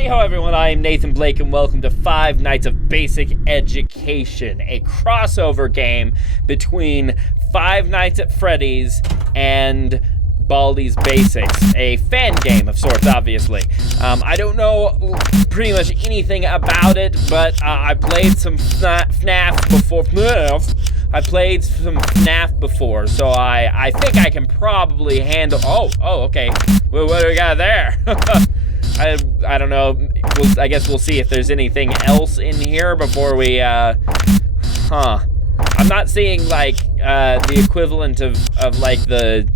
Howdy-ho everyone, I am Nathan Blake and welcome to 5 Nights of Basic Education, a crossover game between Five Nights at Freddy's and Baldi's Basics, a fan game of sorts, obviously. I don't know pretty much anything about it, but I played some Fnaf before. I played some Fnaf before, so I think I can probably handle. Oh, okay. Well, what do we got there? I don't know. I guess we'll see if there's anything else in here before we. I'm not seeing like the equivalent of like the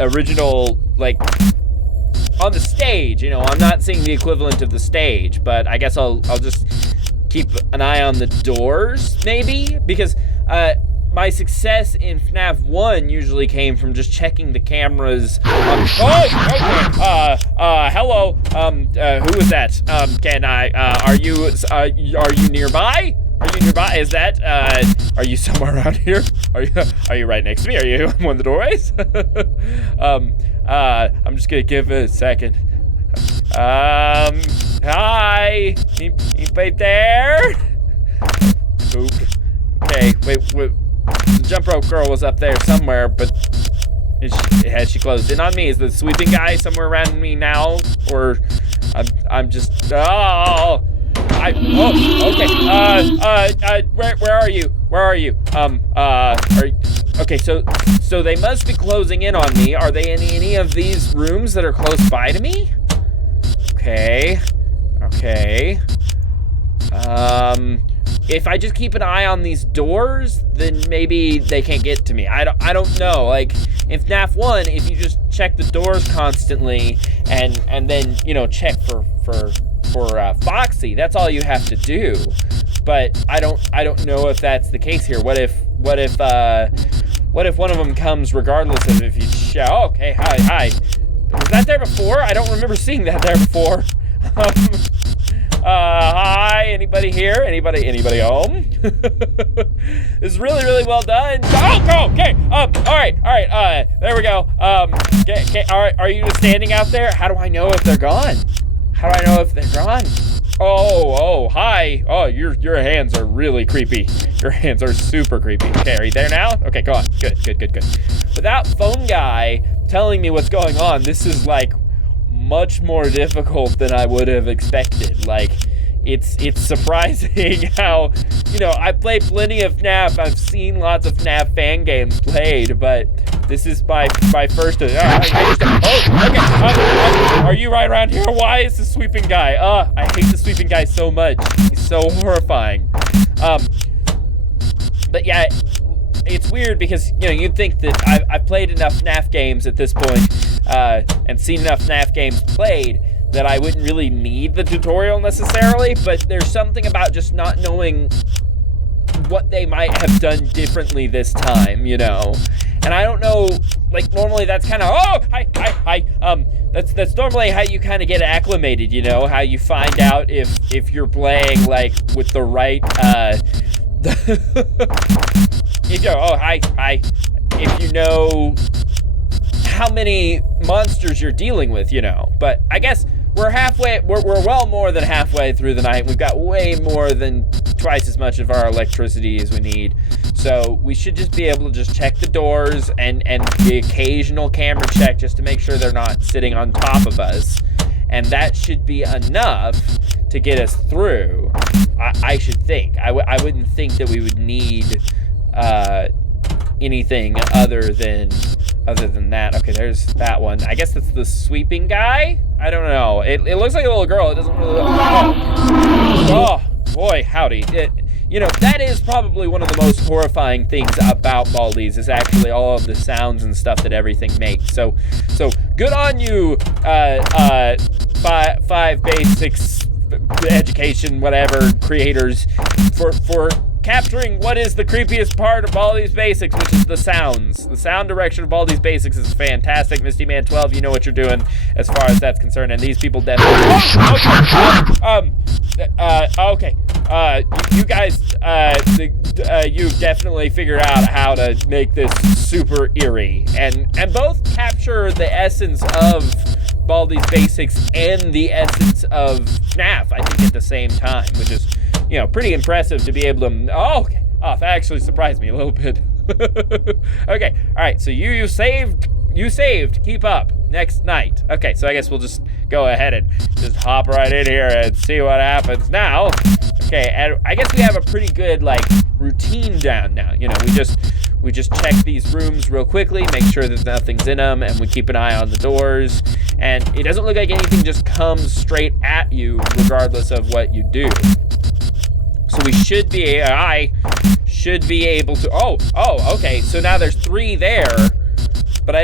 original like on the stage. I'm not seeing the equivalent of the stage, but I guess I'll just keep an eye on the doors maybe, because my success in FNAF 1 usually came from just checking the cameras. Hello. Who is that? Are you nearby? Are you nearby? Is that, are you somewhere around here? Are you right next to me? Are you one of the doorways? I'm just gonna give it a second. Hi. Anybody there? Oop. Okay, wait. The jump rope girl was up there somewhere, but has she closed in on me? Is the sweeping guy somewhere around me now? Or I'm just, okay. Where are you? Okay, so they must be closing in on me. Are they in any of these rooms that are close by to me? Okay. If I just keep an eye on these doors, then maybe they can't get to me. I don't know. Like in FNAF 1, if you just check the doors constantly and then check for Foxy, that's all you have to do. But I don't know if that's the case here. What if one of them comes regardless of if you shout? Oh, okay, hi. Was that there before? I don't remember seeing that there before. Hi, anybody here? Anybody home? This is really well done. Oh, okay. All right. There we go. All right. Are you just standing out there? How do I know if they're gone? Oh, hi. Oh, your hands are really creepy. Your hands are super creepy. Okay, are you there now? Okay, go on. Good. Without phone guy telling me what's going on, this is like much more difficult than I would have expected. Like, it's surprising how, I've played plenty of FNAF. I've seen lots of FNAF fan games played, but this is my first. Okay. Are you right around here? Why is the sweeping guy? I hate the sweeping guy so much. He's so horrifying. But yeah. It's weird because, you'd think that I've played enough FNAF games at this point, and seen enough FNAF games played that I wouldn't really need the tutorial necessarily, but there's something about just not knowing what they might have done differently this time, And I don't know, like, normally that's kind of, hi. That's normally how you kind of get acclimated, how you find out if you're playing, like, with the right, hi. If you know how many monsters you're dealing with, But I guess we're well more than halfway through the night. We've got way more than twice as much of our electricity as we need. So we should just be able to just check the doors and the occasional camera check just to make sure they're not sitting on top of us. And that should be enough to get us through. I should think. I wouldn't think that we would need anything other than that. Okay, there's that one. I guess that's the sweeping guy? I don't know. It looks like a little girl. It doesn't really look. Oh boy, howdy. That is probably one of the most horrifying things about Baldi's is actually all of the sounds and stuff that everything makes. So good on you, 5 Basics Education, whatever, creators, for capturing what is the creepiest part of Baldi's Basics, which is the sounds. The sound direction of Baldi's Basics is fantastic. Misty Man 12, you know what you're doing as far as that's concerned, and these people definitely. Okay. You guys, you've definitely figured out how to make this super eerie and both capture the essence of Baldi's Basics and the essence of Fnaf, I think, at the same time, which is, you know, pretty impressive to be able to, that actually surprised me a little bit. Okay, all right, so you saved, keep up, next night. Okay, so I guess we'll just go ahead and just hop right in here and see what happens now. Okay, and I guess we have a pretty good, like, routine down now. You know, we just check these rooms real quickly, make sure that nothing's in them, and we keep an eye on the doors. And it doesn't look like anything just comes straight at you regardless of what you do. So I should be able to, okay, so now there's 3 there. But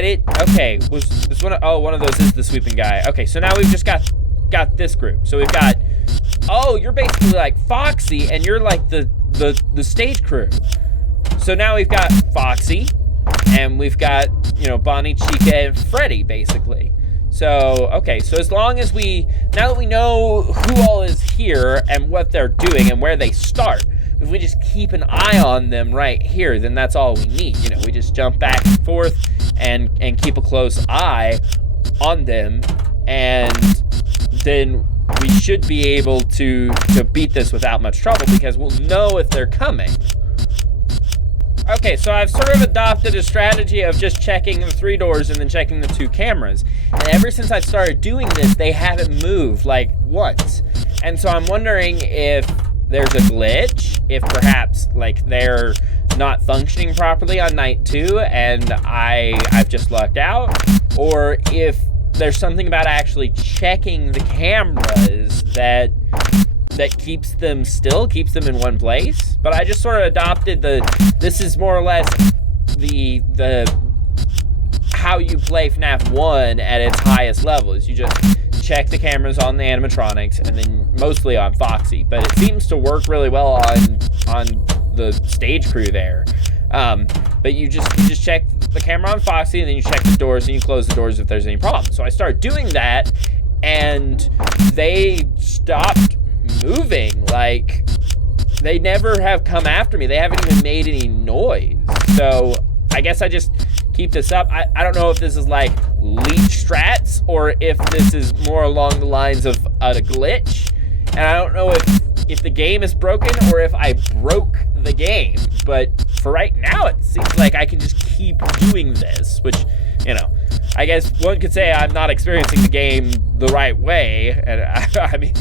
was this one, one of those is the sweeping guy. Okay, so now we've just got this group. So we've got, you're basically like Foxy, and you're like the stage crew. So now we've got Foxy, and we've got, you know, Bonnie, Chica, and Freddy, basically. So, okay, so as long as now that we know who all is here and what they're doing and where they start, if we just keep an eye on them right here, then that's all we need. You know, we just jump back and forth and keep a close eye on them, and then we should be able to beat this without much trouble because we'll know if they're coming. Okay, so I've sort of adopted a strategy of just checking the 3 doors and then checking the 2 cameras. And ever since I've started doing this, they haven't moved, like, once. And so I'm wondering if there's a glitch, if perhaps, like, they're not functioning properly on night 2 and I've just lucked out, or if there's something about actually checking the cameras that keeps them in one place. But I just sort of adopted this is more or less the how you play FNAF 1 at its highest level, is you just check the cameras on the animatronics and then mostly on Foxy, but it seems to work really well on the stage crew there. But you just check the camera on Foxy, and then you check the doors and you close the doors if there's any problems. So I started doing that, and they stopped moving. Like, they never have come after me. They haven't even made any noise. So I guess I just keep this up. I don't know if this is like leech strats or if this is more along the lines of a glitch. And I don't know if the game is broken or if I broke the game. But for right now, it seems like I can just keep doing this, which, you know, I guess one could say I'm not experiencing the game the right way. And I mean,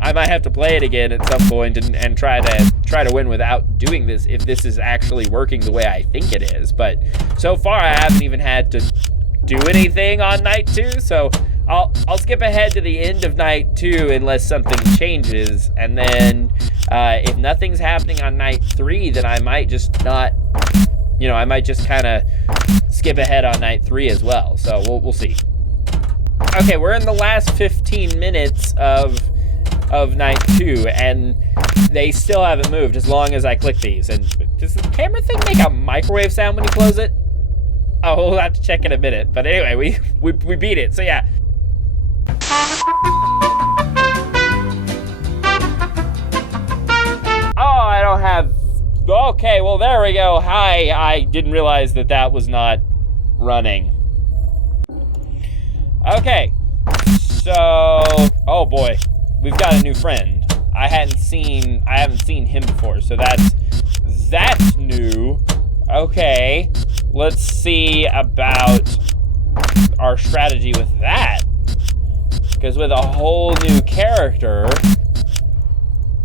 I might have to play it again at some point and try to win without doing this if this is actually working the way I think it is. But so far, I haven't even had to do anything on night 2, so I'll skip ahead to the end of night 2 unless something changes, and then if nothing's happening on night 3, then I might just not, you know, I might just kind of skip ahead on night 3 as well. So we'll see. Okay, we're in the last 15 minutes of night 2, and they still haven't moved as long as I click these. And does the camera thing make a microwave sound when you close it? Oh, we'll have to check in a minute. But anyway, we beat it. So yeah. Oh, I don't have... Okay, well, there we go. Hi, I didn't realize that was not running. Okay, so... Oh, boy. We've got a new friend. I haven't seen him before, so that's new. Okay, let's see about our strategy with that. Because with a whole new character,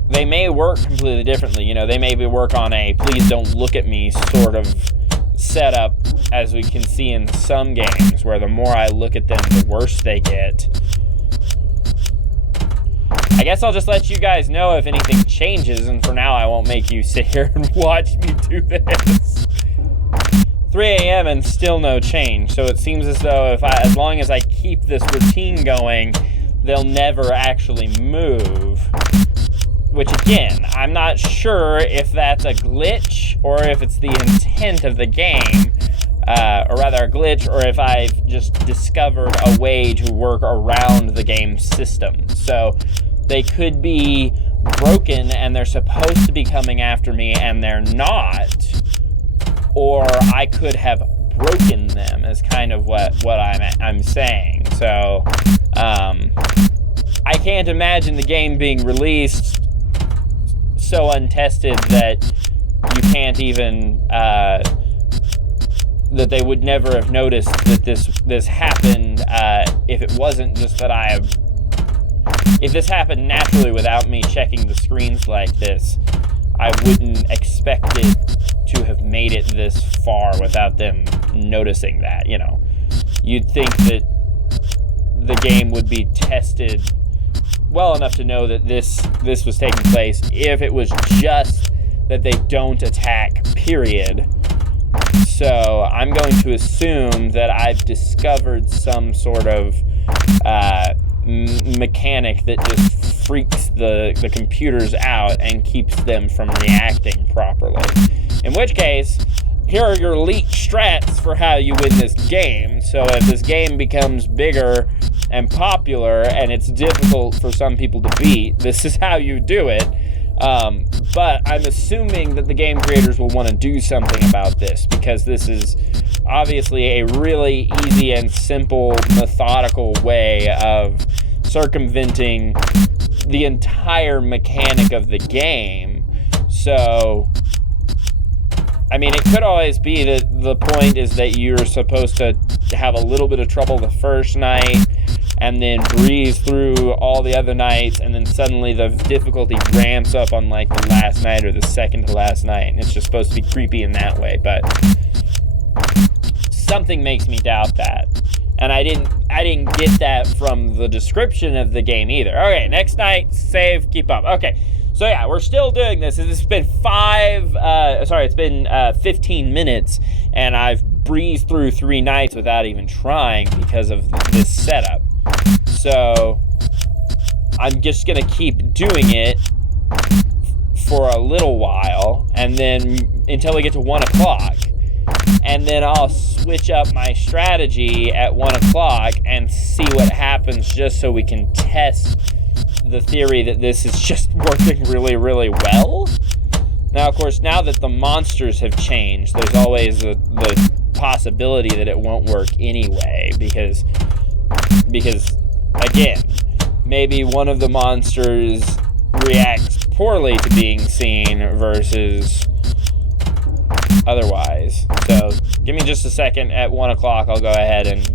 they may work completely differently. You know, they maybe work on a please don't look at me sort of setup, as we can see in some games, where the more I look at them, the worse they get. I guess I'll just let you guys know if anything changes, and for now I won't make you sit here and watch me do this. 3 a.m. and still no change, so it seems as though as long as I keep this routine going, they'll never actually move. Which again, I'm not sure if that's a glitch or if it's the intent of the game, or rather a glitch, or if I've just discovered a way to work around the game system. So they could be broken and they're supposed to be coming after me and they're not, or I could have broken them, is kind of what I'm saying. So I can't imagine the game being released so untested that you can't even, that they would never have noticed that this happened, if it wasn't just that if this happened naturally without me checking the screens like this, I wouldn't expect it to have made it this far without them noticing that, you know. You'd think that the game would be tested well enough to know that this was taking place if it was just that they don't attack, period. So I'm going to assume that I've discovered some sort of mechanic that just freaks the computers out and keeps them from reacting properly. In which case, here are your elite strats for how you win this game. So if this game becomes bigger and popular and it's difficult for some people to beat, this is how you do it. But I'm assuming that the game creators will want to do something about this, because this is obviously a really easy and simple, methodical way of circumventing the entire mechanic of the game. So, I mean, it could always be that the point is that you're supposed to have a little bit of trouble the first night and then breeze through all the other nights, and then suddenly the difficulty ramps up on like the last night or the second to last night, and it's just supposed to be creepy in that way. But something makes me doubt that, and I didn't get that from the description of the game either. Okay, next night, save, keep up. Okay, so yeah, we're still doing this. It's been 15 minutes, and I've breezed through 3 nights without even trying because of this setup. So I'm just gonna keep doing it for a little while, and then until we get to 1 o'clock, and then I'll switch up my strategy at 1 o'clock and see what happens, just so we can test the theory that this is just working really, really well. Now, of course, now that the monsters have changed, there's always the possibility that it won't work anyway, because again, maybe one of the monsters reacts poorly to being seen versus otherwise. So give me just a second. At 1 o'clock, I'll go ahead and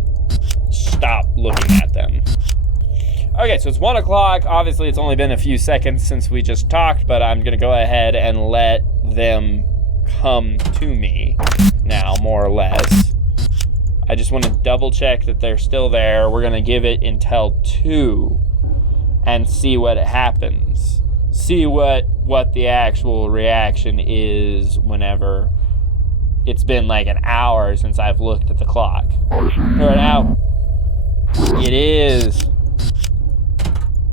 stop looking at them. Okay, so it's 1 o'clock. Obviously, it's only been a few seconds since we just talked, but I'm going to go ahead and let them come to me now, more or less. I just want to double check that they're still there. We're going to give it until 2 and see what happens. See what the actual reaction is whenever it's been like an hour since I've looked at the clock. Or an hour. It is.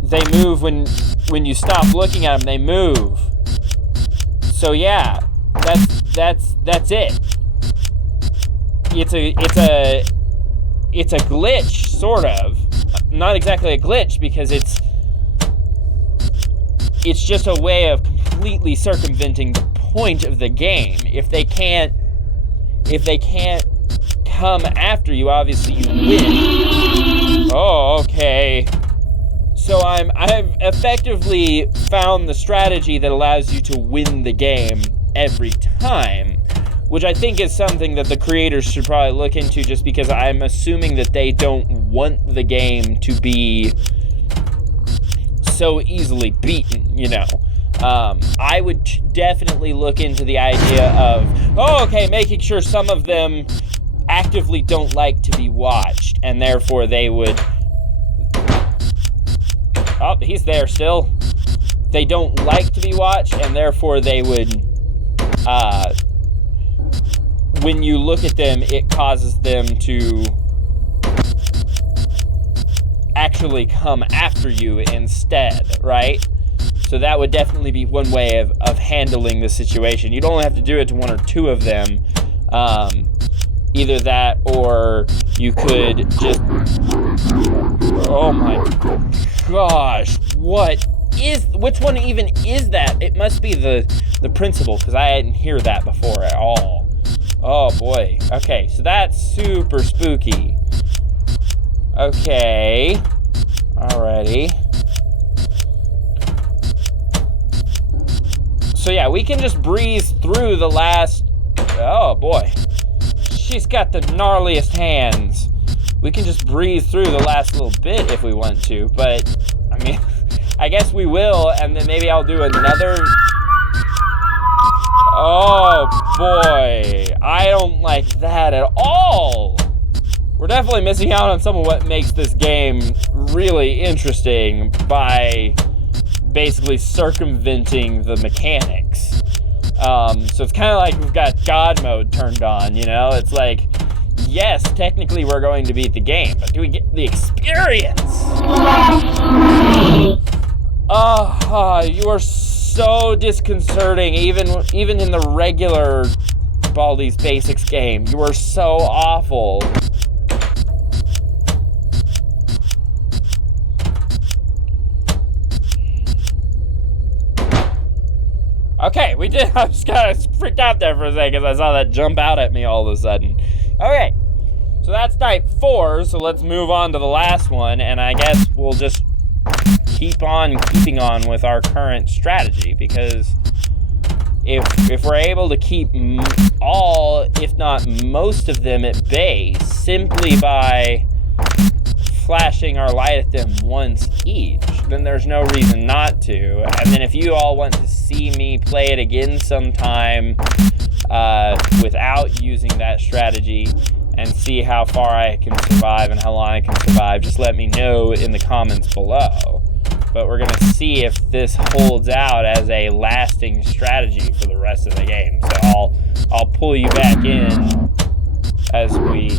They move when you stop looking at them, they move. So yeah, that's it. It's a glitch, sort of. Not exactly a glitch, because it's just a way of completely circumventing the point of the game. If they can't come after you, obviously you win. Oh, okay. So I've effectively found the strategy that allows you to win the game every time, which I think is something that the creators should probably look into, just because I'm assuming that they don't want the game to be so easily beaten, you know. I would definitely look into the idea of, making sure some of them actively don't like to be watched, and therefore they would... Oh, he's there still. They don't like to be watched, and therefore they would... when you look at them, it causes them to actually come after you instead, right? So that would definitely be one way of handling the situation. You'd only have to do it to 1 or 2 of them. Either that, or you could just... Oh my gosh, which one even is that? It must be the principal, because I didn't hear that before at all. Oh boy. Okay, so that's super spooky. Okay. Alrighty. So yeah, we can just breeze through the last... Oh boy. She's got the gnarliest hands. We can just breeze through the last little bit if we want to, but I mean, I guess we will, and then maybe I'll do another... Oh boy, I don't like that at all. We're definitely missing out on some of what makes this game really interesting by basically circumventing the mechanics. So it's kind of like we've got God mode turned on, you know? It's like, yes, technically we're going to beat the game, but do we get the experience? You are so disconcerting, even in the regular Baldi's Basics game. You are so awful. Okay, we did. I just kind of freaked out there for a second because I saw that jump out at me all of a sudden. Okay, so that's night 4, so let's move on to the last one, and I guess we'll just keep on keeping on with our current strategy, because if we're able to keep all, if not most of them at bay, simply by flashing our light at them once each, then there's no reason not to. And then if you all want to see me play it again sometime without using that strategy and see how far I can survive and how long I can survive, just let me know in the comments below. But we're gonna see if this holds out as a lasting strategy for the rest of the game. So I'll pull you back in as we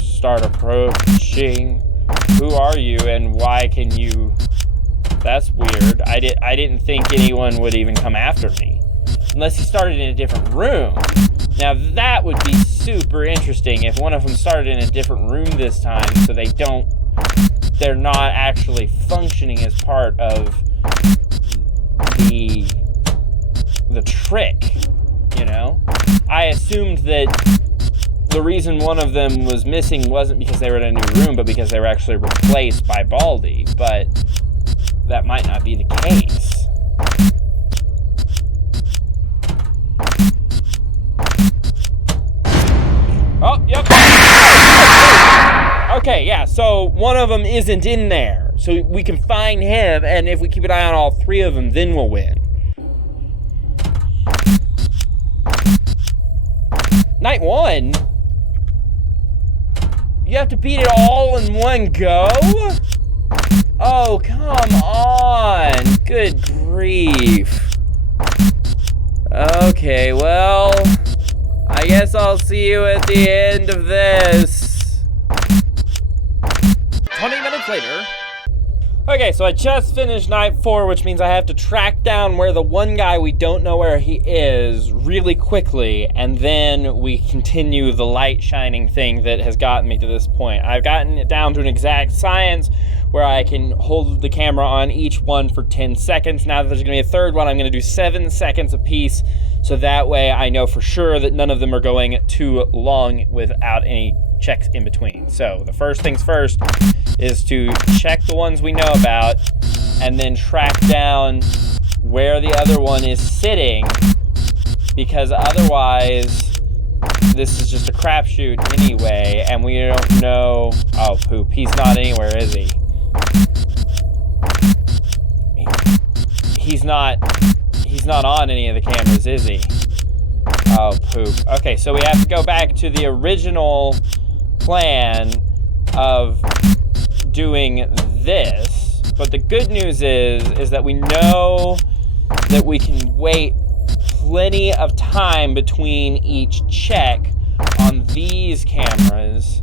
start approaching. Who are you and why can you... That's weird. I didn't think anyone would even come after me. Unless he started in a different room. Now that would be super interesting if one of them started in a different room this time, so they're not actually functioning as part of the trick, you know? I assumed that the reason one of them was missing wasn't because they were in a new room, but because they were actually replaced by Baldi, but that might not be the case. Oh, yep. Okay, yeah, so one of them isn't in there. So we can find him, and if we keep an eye on all 3 of them, then we'll win. Night 1? You have to beat it all in one go? Oh, come on. Good grief. Okay, well, I guess I'll see you at the end of this. 20 minutes later. Okay, so I just finished night 4, which means I have to track down where the one guy we don't know where he is really quickly, and then we continue the light shining thing that has gotten me to this point. I've gotten it down to an exact science where I can hold the camera on each one for 10 seconds. Now that there's gonna be a third one, I'm gonna do 7 seconds apiece, so that way I know for sure that none of them are going too long without any checks in between. So the first things first is to check the ones we know about and then track down where the other one is sitting, because otherwise this is just a crapshoot anyway, and we don't know. Oh poop, he's not anywhere, is he? He's not on any of the cameras, is he? Oh poop. Okay, so we have to go back to the original plan of doing this, but the good news is that we know that we can wait plenty of time between each check on these cameras,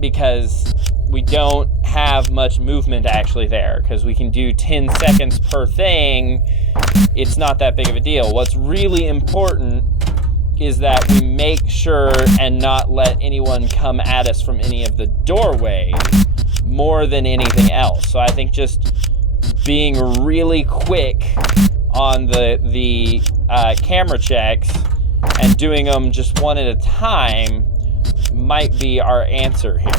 because we don't have much movement actually there, because we can do 10 seconds per thing. It's not that big of a deal. What's really important is that we make sure and not let anyone come at us from any of the doorways more than anything else. So I think just being really quick on the camera checks and doing them just one at a time might be our answer here.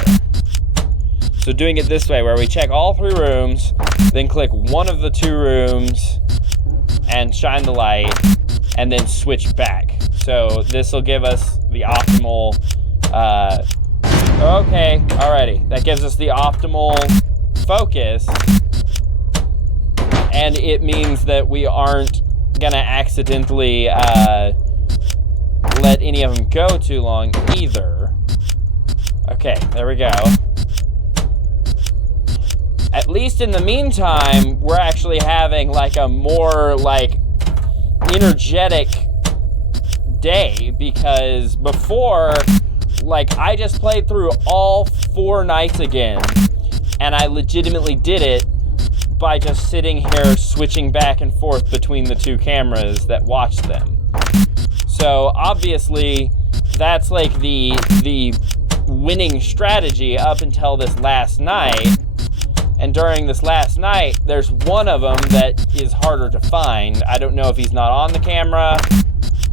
So doing it this way, where we check all 3 rooms, then click one of the 2 rooms and shine the light, and then switch back. So this will give us the optimal, okay, alrighty. That gives us the optimal focus, and it means that we aren't gonna accidentally let any of them go too long either. Okay, there we go. At least in the meantime, we're actually having like a more like energetic day, because before, like, I just played through all 4 nights again, and I legitimately did it by just sitting here switching back and forth between the 2 cameras that watched them. So obviously that's like the winning strategy up until this last night. And during this last night, there's one of them that is harder to find. I don't know if he's not on the camera,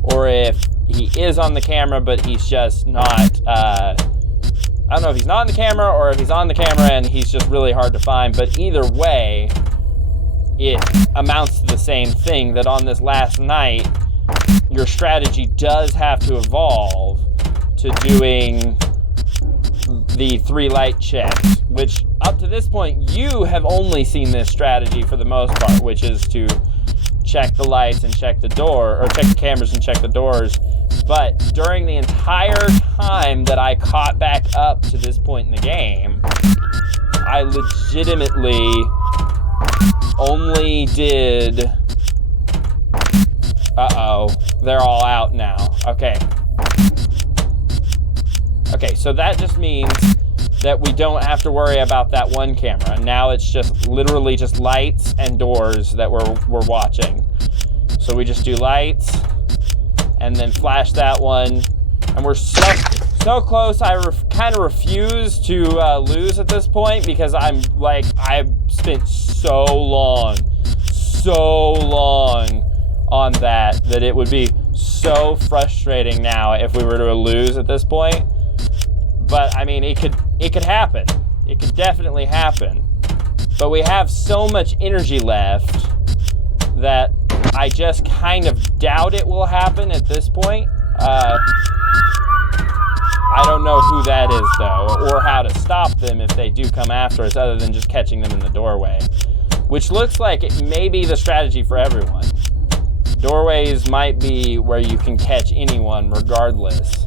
or if he is on the camera, but he's just not, I don't know if he's not on the camera, or if he's on the camera and he's just really hard to find. But either way, it amounts to the same thing, that on this last night, your strategy does have to evolve to doing the 3 light checks, which up to this point, you have only seen this strategy for the most part, which is to check the lights and check the door, or check the cameras and check the doors. But during the entire time that I caught back up to this point in the game, I legitimately only did, uh-oh, they're all out now. Okay. Okay, so that just means that we don't have to worry about that one camera. Now it's just literally just lights and doors that we're watching. So we just do lights and then flash that one, and we're so close. I kind of refuse to lose at this point, because I'm like, I've spent so long on that it would be so frustrating now if we were to lose at this point. But I mean, it could happen. It could definitely happen. But we have so much energy left that I just kind of doubt it will happen at this point. I don't know who that is though, or how to stop them if they do come after us, other than just catching them in the doorway, which looks like it may be the strategy for everyone. Doorways might be where you can catch anyone regardless.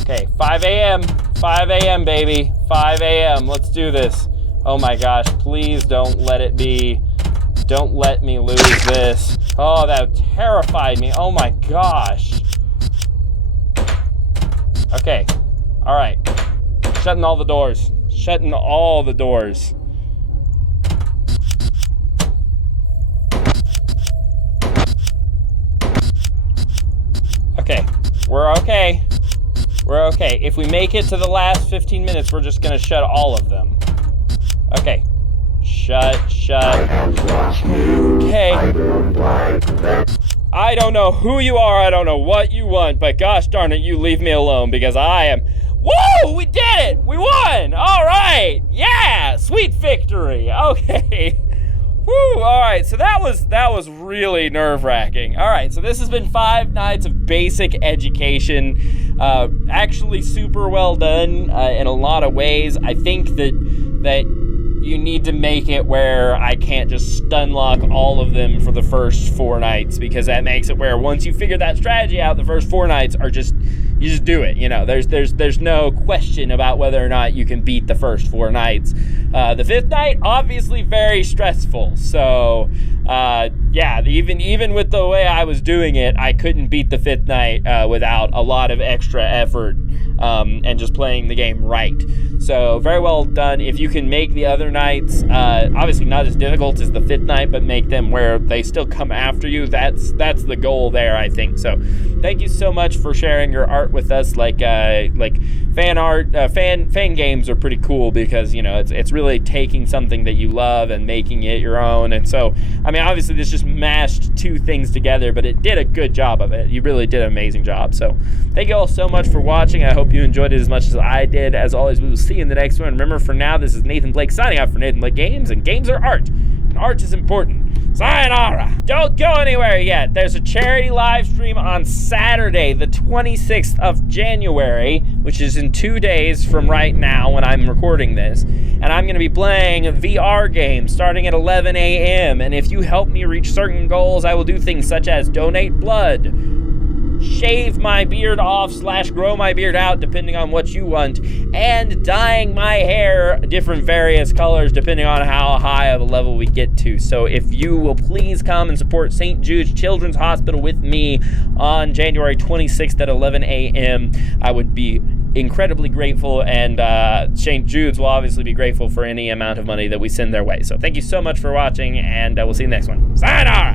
Okay, 5 a.m., 5 a.m., baby, 5 a.m., let's do this. Oh my gosh, please don't let it be, don't let me lose this. Oh, that terrified me, oh my gosh. Okay, all right, shutting all the doors, shutting all the doors. Okay, we're okay. We're okay. If we make it to the last 15 minutes, we're just gonna shut all of them. Okay. Shut. Okay. I don't know who you are, I don't know what you want, but gosh darn it, you leave me alone, because I am... Woo! We did it! We won! All right! Yeah! Sweet victory! Okay. Woo! All right, so that was really nerve-wracking. All right, so this has been 5 nights of basic education. Actually super well done in a lot of ways. I think that you need to make it where I can't just stun lock all of them for the first 4 nights, because that makes it where once you figure that strategy out, the first 4 nights are just, you just do it. You know, there's no question about whether or not you can beat the first 4 nights. The 5th night, obviously very stressful. So, yeah, even with the way I was doing it, I couldn't beat the 5th night without a lot of extra effort and just playing the game right. So very well done. If you can make the other nights, obviously not as difficult as the 5th night, but make them where they still come after you, that's the goal there, I think. So thank you so much for sharing your art with us, like fan art, fan games are pretty cool because, you know, it's really taking something that you love and making it your own. And so, I mean, obviously this just mashed two things together, but it did a good job of it. You really did an amazing job. So thank you all so much for watching. I hope you enjoyed it as much as I did. As always, we will see you in the next one. Remember, for now, this is Nathan Blake signing out for Nathan Blake Games, and games are art, and art is important. Sayonara. Don't go anywhere yet. There's a charity live stream on Saturday, the 26th of January, which is in 2 days from right now when I'm recording this. And I'm going to be playing VR games starting at 11 a.m. And if you help me reach certain goals, I will do things such as donate blood, shave my beard off / grow my beard out, depending on what you want, and dyeing my hair different various colors depending on how high of a level we get to. So if you will please come and support St. Jude's Children's Hospital with me on January 26th at 11 a.m., I would be incredibly grateful, and St. Jude's will obviously be grateful for any amount of money that we send their way. So thank you so much for watching, and we'll see you next one. Sayonara!